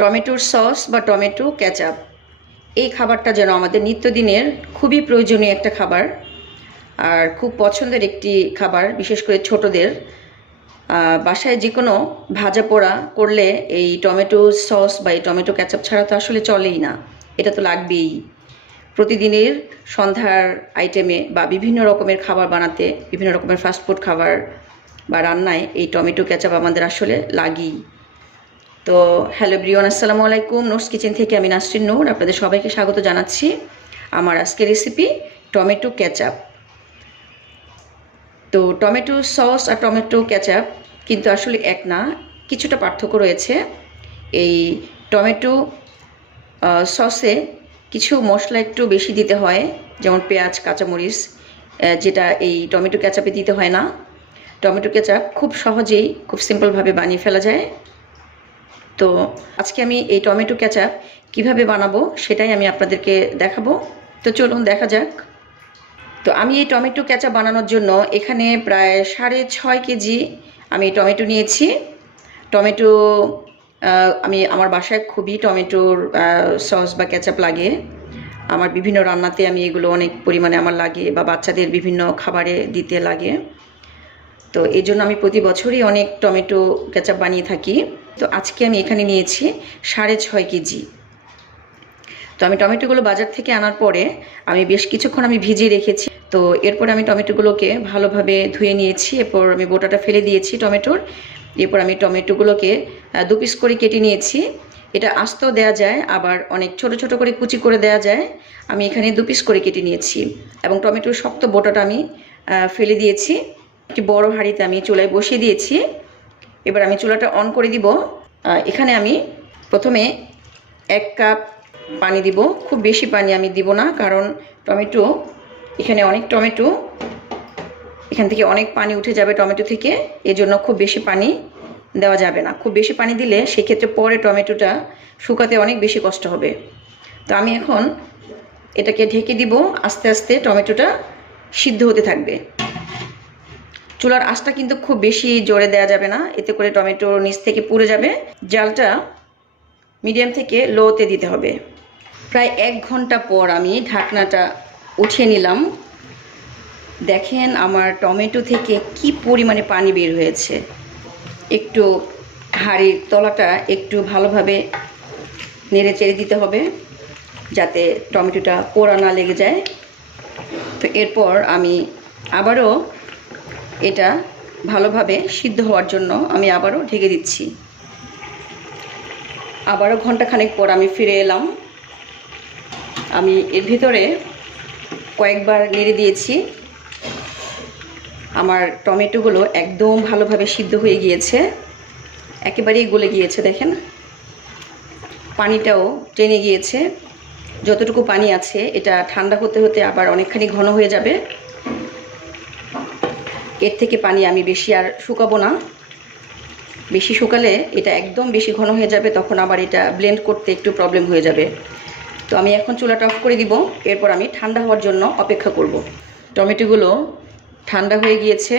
টমেটোর সস বা tomato ketchup এই খাবারটা যেন আমাদের নিত্যদিনের খুবই প্রয়োজনীয় একটা খাবার আর খুব পছন্দের একটি খাবার, বিশেষ করে ছোটদের। বাসায় যে কোনো ভাজা পোড়া করলে এই টমেটো সস বা এই টমেটো ক্যাচাপ ছাড়া তো আসলে চলেই না। এটা তো লাগবেই। প্রতিদিনের সন্ধ্যার আইটেমে বা বিভিন্ন রকমের খাবার বানাতে, বিভিন্ন রকমের ফাস্টফুড খাবার বা রান্নায় এই টমেটো ক্যাচাপ আমাদের আসলে লাগেই। তো হ্যালো ব্রিয়ন আসসালামু আলাইকুম। নোটস কিচেন থেকে আমি নাসরিন নূর, আপনাদের সবাইকে স্বাগত জানাচ্ছি আমার আজকের রেসিপি টমেটো ক্যাচাপ তো টমেটো সস আর টমেটো ক্যাচাপ কিন্তু আসলে এক না, কিছুটা পার্থক্য রয়েছে। এই টমেটো সসে কিছু মশলা একটু বেশি দিতে হয়, যেমন পেঁয়াজ, কাঁচামরিচ যেটা এই টমেটো ক্যাচাপে দিতে হয় না। টমেটো ক্যাচাপ খুব সহজেই, খুব সিম্পলভাবে বানিয়ে ফেলা যায়। তো আজকে আমি এই টমেটো ক্যাচাপ কীভাবে বানাবো সেটাই আমি আপনাদেরকে দেখাবো। তো চলুন দেখা যাক। তো আমি এই টমেটো ক্যাচাপ বানানোর জন্য এখানে প্রায় সাড়ে ছয় কেজি আমি টমেটো নিয়েছি। টমেটো আমি আমার বাসায় খুবই টমেটোর সস বা ক্যাচাপ লাগে। আমার বিভিন্ন রান্নাতে আমি এগুলো অনেক পরিমাণে আমার লাগে বা বাচ্চাদের বিভিন্ন খাবারে দিতে লাগে। তো এই জন্য আমি প্রতি বছরই অনেক টমেটো কেচাপ বানিয়ে থাকি। তো আজকে আমি এখানে নিয়েছি সাড়ে ছয় কেজি। তো আমি টমেটোগুলো বাজার থেকে আনার পরে আমি বেশ কিছুক্ষণ আমি ভিজিয়ে রেখেছি। তো এরপর আমি টমেটোগুলোকে ভালোভাবে ধুয়ে নিয়েছি, এরপর আমি বোটাটা ফেলে দিয়েছি টমেটোর। এরপর আমি টমেটোগুলোকে দু পিস করে কেটে নিয়েছি। এটা আস্তেও দেওয়া যায়, আবার অনেক ছোট ছোট করে কুচি করে দেওয়া যায়। আমি এখানে দু পিস করে কেটে নিয়েছি এবং টমেটোর শক্ত বোটাটা আমি ফেলে দিয়েছি। একটি বড় হাঁড়িতে আমি চুলায় বসিয়ে দিয়েছি। এবার আমি চুলাটা অন করে দিব। এখানে আমি প্রথমে এক কাপ পানি দিব। খুব বেশি পানি আমি দিব না, কারণ টমেটো, এখানে অনেক টমেটো। এখান থেকে অনেক পানি উঠে যাবে টমেটো থেকে, এজন্য খুব বেশি পানি দেওয়া যাবে না। খুব বেশি পানি দিলে সেক্ষেত্রে পরে টমেটোটা শুকাতে অনেক বেশি কষ্ট হবে। তো আমি এখন এটাকে ঢেকে দিব, আস্তে আস্তে টমেটোটা সিদ্ধ হতে থাকবে। চুলার আঁচটা কিন্তু খুব বেশি জোরে দেওয়া যাবে না। এতে করে টমেটো নিচ থেকে পুড়ে যাবে। জালটা মিডিয়াম থেকে লোতে দিতে হবে। প্রায় এক ঘণ্টা পর আমি ঢাকনাটা উঠিয়ে নিলাম। দেখেন আমার টমেটো থেকে কি পরিমাণে পানি বের হয়েছে। একটু হাঁড়ির তলাটা একটু ভালোভাবে নেড়ে চেড়ে দিতে হবে, যাতে টমেটোটা পোড়া না লেগে যায়। তো এরপর আমি আবারও এটা ভালোভাবে সিদ্ধ হওয়ার জন্য আমি আবারও ঢেকে দিচ্ছি। আবারও ঘন্টাখানেক পর আমি ফিরে এলাম। আমি এর ভিতরে কয়েকবার নেড়ে দিয়েছি। আমার টমেটোগুলো একদম ভালোভাবে সিদ্ধ হয়ে গিয়েছে। একেবারেই গলে গিয়েছে, দেখেন। পানিটাও টেনে গিয়েছে। যতটুকু পানি আছে, এটা ঠান্ডা হতে হতে আবার অনেকখানি ঘন হয়ে যাবে। এর থেকে পানি আমি বেশি আর শুকাবো না। বেশি শুকালে এটা একদম বেশি ঘন হয়ে যাবে, তখন আবার এটা ব্লেন্ড করতে একটু প্রবলেম হয়ে যাবে। তো আমি এখন চুলাটা অফ করে দিব, এরপর আমি ঠান্ডা হওয়ার জন্য অপেক্ষা করব। টমেটোগুলো ঠান্ডা হয়ে গিয়েছে।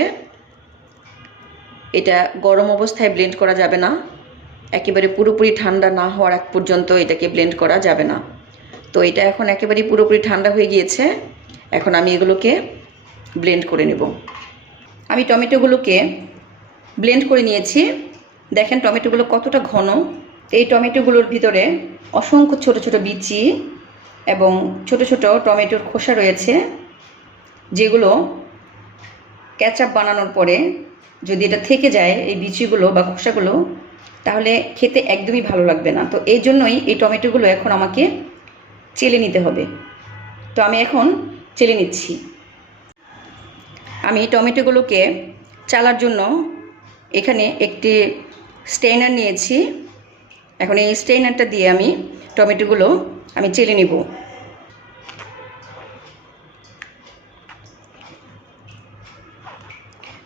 এটা গরম অবস্থায় ব্লেন্ড করা যাবে না। একেবারে পুরোপুরি ঠান্ডা না হওয়ার আগ পর্যন্ত এটাকে ব্লেন্ড করা যাবে না। তো এটা এখন একেবারে পুরোপুরি ঠান্ডা হয়ে গিয়েছে। এখন আমি এগুলোকে ব্লেন্ড করে নেব। আমি টমেটোগুলোকে ব্লেন্ড করে নিয়েছি। দেখেন টমেটোগুলো কতটা ঘন। এই টমেটোগুলোর ভিতরে অসংখ্য ছোট ছোট বিচি এবং ছোট ছোট টমেটোর খোসা রয়েছে, যেগুলো ক্যাচআপ বানানোর পরে যদি এটা থেকে যায় এই বিচিগুলো বা খোসাগুলো, তাহলে খেতে একদমই ভালো লাগবে না। তো এই জন্যই এই টমেটোগুলো এখন আমাকে চেলে নিতে হবে। তো আমি এখন চেলে নিচ্ছি। আমি টমেটোগুলোকে চালার জন্য এখানে একটি স্টেইনার নিয়েছি। এখন এই স্টেইনারটা দিয়ে আমি টমেটোগুলো আমি চেলে নিব।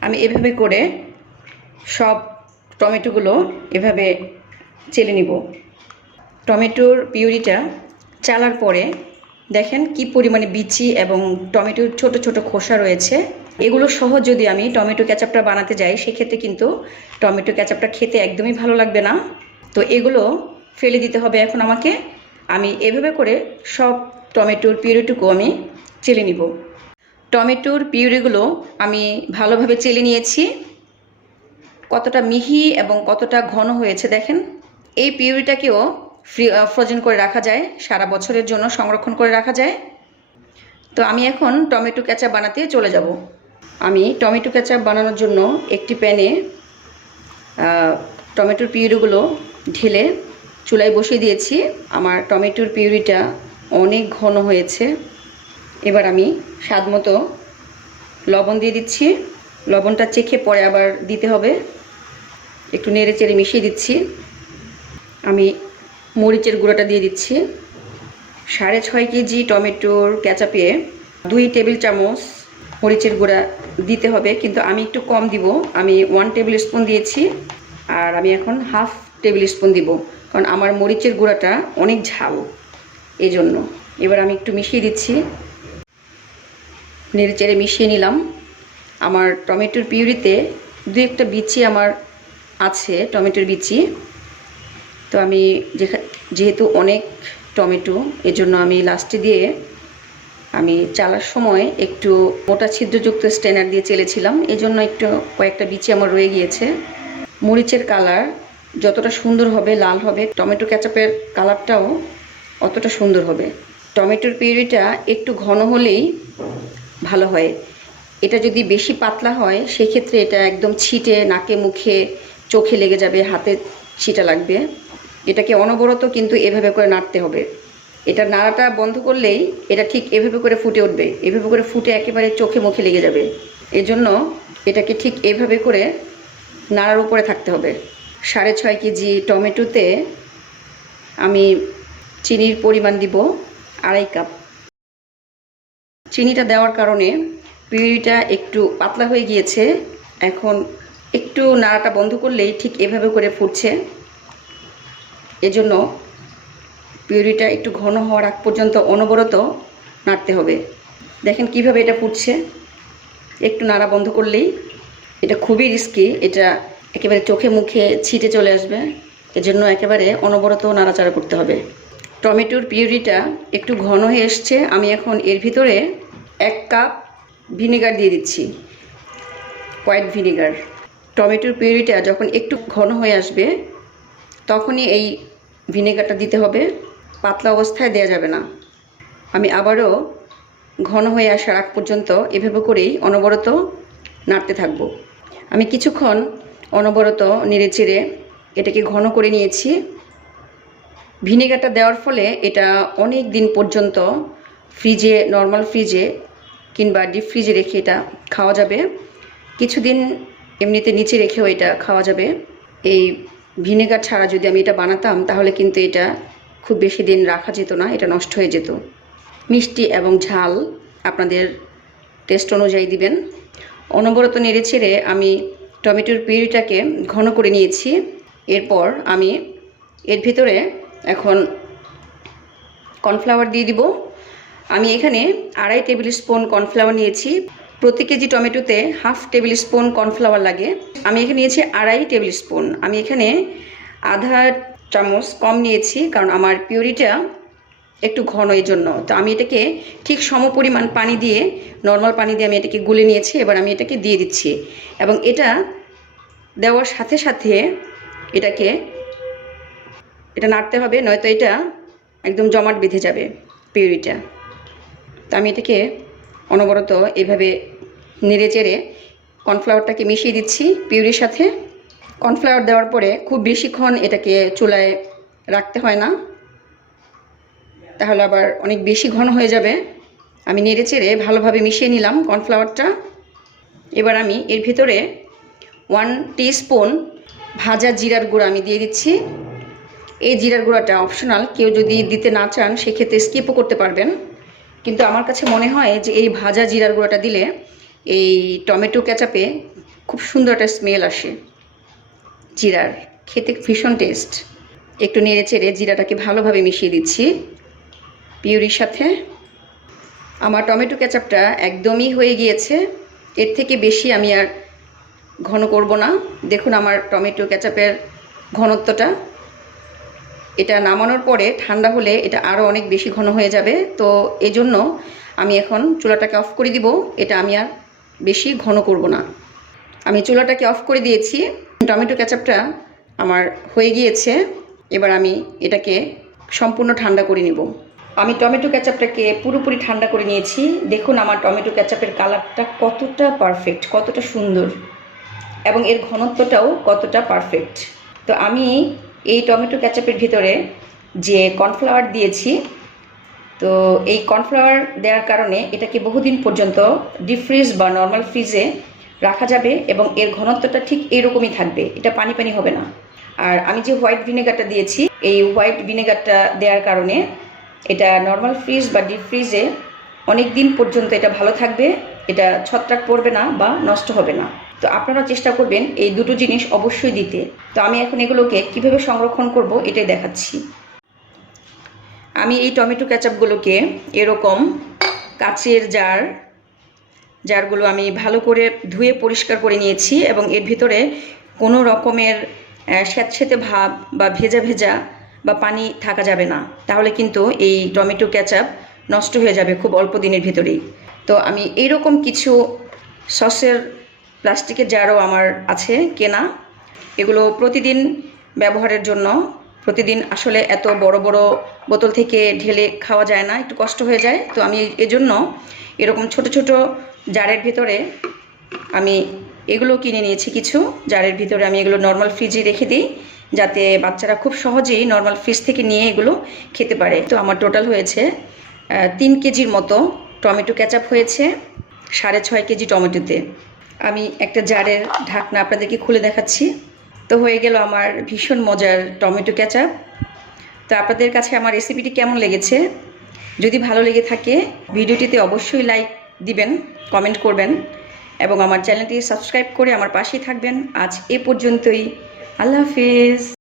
আমি এভাবে করে সব টমেটোগুলো এভাবে চেলে নিব। টমেটোর পিউরিটা চালার পরে দেখেন কি পরিমাণে বিচি এবং টমেটোর ছোট ছোট খোসা রয়েছে। এগুলো সহ যদি আমি টমেটো ক্যাচাপটা বানাতে যাই, সেক্ষেত্রে কিন্তু টমেটো ক্যাচাপটা খেতে একদমই ভালো লাগবে না। তো এগুলো ফেলে দিতে হবে এখন আমাকে। আমি এভাবে করে সব টমেটোর পিউরিটুকু আমি চেলে নিব। টমেটোর পিউরিগুলো আমি ভালোভাবে চেলে নিয়েছি। কতটা মিহি এবং কতটা ঘন হয়েছে দেখেন। এই পিউরিটাকেও ফ্রি ফ্রোজেন করে রাখা যায়। সারা বছরের জন্য সংরক্ষণ করে রাখা যায়। তো আমি এখন টমেটো কেচাপ বানাতে চলে যাব। আমি টমেটো কেচাপ বানানোর জন্য একটি প্যানে টমেটোর পিউরিগুলো ঢেলে চুলায় বসিয়ে দিয়েছি। আমার টমেটোর পিউরিটা অনেক ঘন হয়েছে। এবার আমি স্বাদ মতো লবণ দিয়ে দিচ্ছি। লবণটা চেখে পরে আবার দিতে হবে। একটু নেড়ে চেড়ে মিশিয়ে দিচ্ছি। আমি মরিচের গুঁড়োটা দিয়ে দিচ্ছি। সাড়ে ছয় কেজি টমেটোর ক্যাচাপে দুই টেবিল চামচ মরিচের গুঁড়া দিতে হবে, কিন্তু আমি একটু কম দিব। আমি ওয়ান টেবিল স্পুন দিয়েছি, আর আমি এখন হাফ টেবিল স্পুন দিব, কারণ আমার মরিচের গুঁড়াটা অনেক ঝাল। এই জন্য এবার আমি একটু মিশিয়ে দিচ্ছি। নেড়ে চেড়ে মিশিয়ে নিলাম। আমার টমেটোর পিউরিতে দু একটা বিচি আমার আছে, টমেটোর বিচি। তো আমি যেহেতু অনেক টমেটো, এজন্য আমি লাস্টে দিয়ে আমি চালার সময় একটু মোটা ছিদ্রযুক্ত স্ট্যানার দিয়ে চেলেছিলাম এই জন্য একটু কয়েকটা বিচি আমার রয়ে গিয়েছে। মরিচের কালার যতটা সুন্দর হবে, লাল হবে, টমেটো ক্যাচাপের কালারটাও অতটা সুন্দর হবে। টমেটোর পিউরিটা একটু ঘন হলেই ভালো হয়। এটা যদি বেশি পাতলা হয়, সেক্ষেত্রে এটা একদম ছিটে নাকে মুখে চোখে লেগে যাবে, হাতে ছিটা লাগবে। এটাকে অনবরত কিন্তু এভাবে করে নাড়তে হবে। এটা নাড়াটা বন্ধ করলেই এটা ঠিক এভাবে করে ফুটে উঠবে। এভাবে করে ফুটে একেবারে চোখে মুখে লেগে যাবে। এজন্য এটাকে ঠিক এভাবে করে নাড়ার উপরে থাকতে হবে। সাড়ে ছয় কেজি টমেটোতে আমি চিনির পরিমাণ দিব আড়াই কাপ। চিনিটা দেওয়ার কারণে পিউরিটা একটু পাতলা হয়ে গিয়েছে। এখন একটু নাড়াটা বন্ধ করলেই ঠিক এভাবে করে ফুটছে। এজন্য পিউরিটা একটু ঘন হওয়ার আগ পর্যন্ত অনবরত নাড়তে হবে। দেখেন কীভাবে এটা ফুটছে। একটু নাড়া বন্ধ করলেই এটা খুবই রিস্কি এটা একেবারে চোখে মুখে ছিটে চলে আসবে। এজন্য একেবারে অনবরত নাড়াচাড়া করতে হবে। টমেটোর পিউরিটা একটু ঘন হয়ে এসছে। আমি এখন এর ভিতরে এক কাপ ভিনেগার দিয়ে দিচ্ছি। White vinegar. টমেটোর পিউরিটা যখন একটু ঘন হয়ে আসবে, তখনই এই ভিনেগারটা দিতে হবে। পাতলা অবস্থায় দেয়া যাবে না। আমি আবারও ঘন হয়ে আসার আগ পর্যন্ত এভাবে করেই অনবরত নাড়তে থাকব। আমি কিছুক্ষণ অনবরত নেড়ে চেড়ে এটাকে ঘন করে নিয়েছি। ভিনেগারটা দেওয়ার ফলে এটা অনেক দিন পর্যন্ত ফ্রিজে, নর্মাল ফ্রিজে কিংবা ডিপ ফ্রিজে রেখে এটা খাওয়া যাবে। কিছুদিন এমনিতে নিচে রেখেও এটা খাওয়া যাবে। এই ভিনেগার ছাড়া যদি আমি এটা বানাতাম, তাহলে কিন্তু এটা খুব বেশি দিন রাখা যেত না, এটা নষ্ট হয়ে যেত। মিষ্টি এবং ঝাল আপনাদের টেস্ট অনুযায়ী দিবেন। অনবরত নেড়ে ছেড়ে আমি টমেটোর পিউরিটাকে ঘন করে নিয়েছি। এরপর আমি এর ভিতরে এখন কর্নফ্লাওয়ার দিয়ে দিব। আমি এখানে আড়াই টেবিল স্পুন কর্নফ্লাওয়ার নিয়েছি। প্রতি কেজি টমেটোতে হাফ টেবিল স্পুন কর্নফ্লাওয়ার লাগে। আমি এখানে নিয়েছি আড়াই টেবিল স্পুন। আমি এখানে আধা চামচ কম নিয়েছি, কারণ আমার পিউরিটা একটু ঘন এই জন্য তো আমি এটাকে ঠিক সমপরিমাণ পানি দিয়ে, নর্মাল পানি দিয়ে আমি এটাকে গুলে নিয়েছি, এবার আমি এটাকে দিয়ে দিচ্ছি। এবং এটা দেওয়ার সাথে সাথে এটাকে, এটা নাড়তে হবে, নয়তো এটা একদম জমাট বেঁধে যাবে পিউরিটা। তো আমি এটাকে অনবরত এভাবে নেড়ে চেড়ে কর্নফ্লাওয়ারটাকে মিশিয়ে দিচ্ছি পিউরির সাথে। কর্নফ্লাওয়ার দেওয়ার পরে খুব বেশিক্ষণ এটাকে চুলায় রাখতে হয় না। তাহলে আবার অনেক বেশি ঘন হয়ে যাবে। আমি নেড়ে চেড়ে ভালোভাবে মিশিয়ে নিলাম কর্নফ্লাওয়ারটা। এবার আমি এর ভিতরে ওয়ান স্পুন ভাজা জিরার গুঁড়া আমি দিয়ে দিচ্ছি। এই জিরার গুঁড়াটা অপশনাল, কেউ যদি দিতে না চান সেক্ষেত্রে স্কিপও করতে পারবেন। কিন্তু আমার কাছে মনে হয় যে এই ভাজা জিরার গুঁড়াটা দিলে এই টমেটো ক্যাচাপে খুব সুন্দর একটা স্মেল আসে। জিরার। খেতে ভীষণ টেস্ট একটু নেড়ে চেড়ে জিরাটাকে ভালোভাবে মিশিয়ে দিচ্ছি। পিউরির সাথে। আমার টমেটো ক্যাচাপটা একদমই হয়ে গিয়েছে। এর থেকে বেশি আমি আর ঘন করব না। দেখুন আমার টমেটো ক্যাচাপের ঘনত্বটা। এটা নামানোর পরে ঠান্ডা হলে এটা আরও অনেক বেশি ঘন হয়ে যাবে। তো এজন্য আমি এখন চুলাটাকে অফ করে দিব। এটা আমি আর বেশি ঘন করব না। আমি চুলাটাকে অফ করে দিয়েছি। টমেটো ক্যাচাপটা আমার হয়ে গিয়েছে, এবার আমি এটাকে সম্পূর্ণ ঠান্ডা করে নিব। আমি টমেটো ক্যাচাপটাকে পুরোপুরি ঠান্ডা করে নিয়েছি। দেখুন আমার টমেটো ক্যাচাপের কালারটা কতটা পারফেক্ট, কতটা সুন্দর, এবং এর ঘনত্বটাও কতটা পারফেক্ট। তো আমি এই টমেটো ক্যাচাপের ভিতরে যে কর্নফ্লাওয়ার দিয়েছি, তো এই কর্নফ্লাওয়ার দেওয়ার কারণে এটাকে বহুদিন পর্যন্ত ডিপ ফ্রিজ বা নর্মাল ফ্রিজে রাখা যাবে এবং এর ঘনত্বটা ঠিক এরকমই থাকবে। এটা পানি পানি হবে না। আর আমি যে হোয়াইট ভিনেগারটা দিয়েছি, এই হোয়াইট ভিনেগারটা দেওয়ার কারণে এটা নর্মাল ফ্রিজ বা ডিপ ফ্রিজে অনেক দিন পর্যন্ত এটা ভালো থাকবে, এটা ছত্রাক পড়বে না বা নষ্ট হবে না। তো আপনারা চেষ্টা করবেন এই দুটো জিনিস অবশ্যই দিতে। তো আমি এখন এগুলোকে কীভাবে সংরক্ষণ করব এটাই দেখাচ্ছি। আমি এই টমেটো ক্যাচাপগুলোকে এরকম কাচের জার জারগুলো আমি ভালো করে ধুয়ে পরিষ্কার করে নিয়েছি এবং এর ভিতরে কোনো রকমের আহ, স্যাঁতসেঁতে ভাব বা ভেজা ভেজা বা পানি থাকা যাবে না। তাহলে কিন্তু এই টমেটো ক্যাচাপ নষ্ট হয়ে যাবে খুব অল্প দিনের ভিতরেই। তো আমি এইরকম কিছু সসের প্লাস্টিকের জারও আমার আছে কেনা। এগুলো প্রতিদিন ব্যবহারের জন্য। প্রতিদিন আসলে এত বড় বড় বোতল থেকে ঢেলে খাওয়া যায় না একটু কষ্ট হয়ে যায়। তো আমি এজন্য এরকম ছোট ছোট জারের ভিতরে আমি এগুলো কিনে নিয়েছি কিছু। জারের ভিতরে আমি এগুলো নর্মাল ফ্রিজে রেখে দিই, যাতে বাচ্চারা খুব সহজেই নর্মাল ফ্রিজ থেকে নিয়ে এগুলো খেতে পারে। তো আমার টোটাল হয়েছে তিন কেজির মতো টমেটো ক্যাচাপ হয়েছে, সাড়ে ছয় কেজি টমেটোতে। আমি একটা জারের ঢাকনা আপনাদেরকে খুলে দেখাচ্ছি। তো হয়ে গেল আমার ভীষণ মজার টমেটো ক্যাচাপ তো আপনাদের কাছে আমার রেসিপিটি কেমন লেগেছে? যদি ভালো লেগে থাকে, ভিডিওটিতে অবশ্যই লাইক দিবেন কমেন্ট করবেন এবং আমার চ্যানেলটি সাবস্ক্রাইব করে আমার পাশেই থাকবেন। আজ এ পর্যন্তই। আল্লাহ হাফিজ।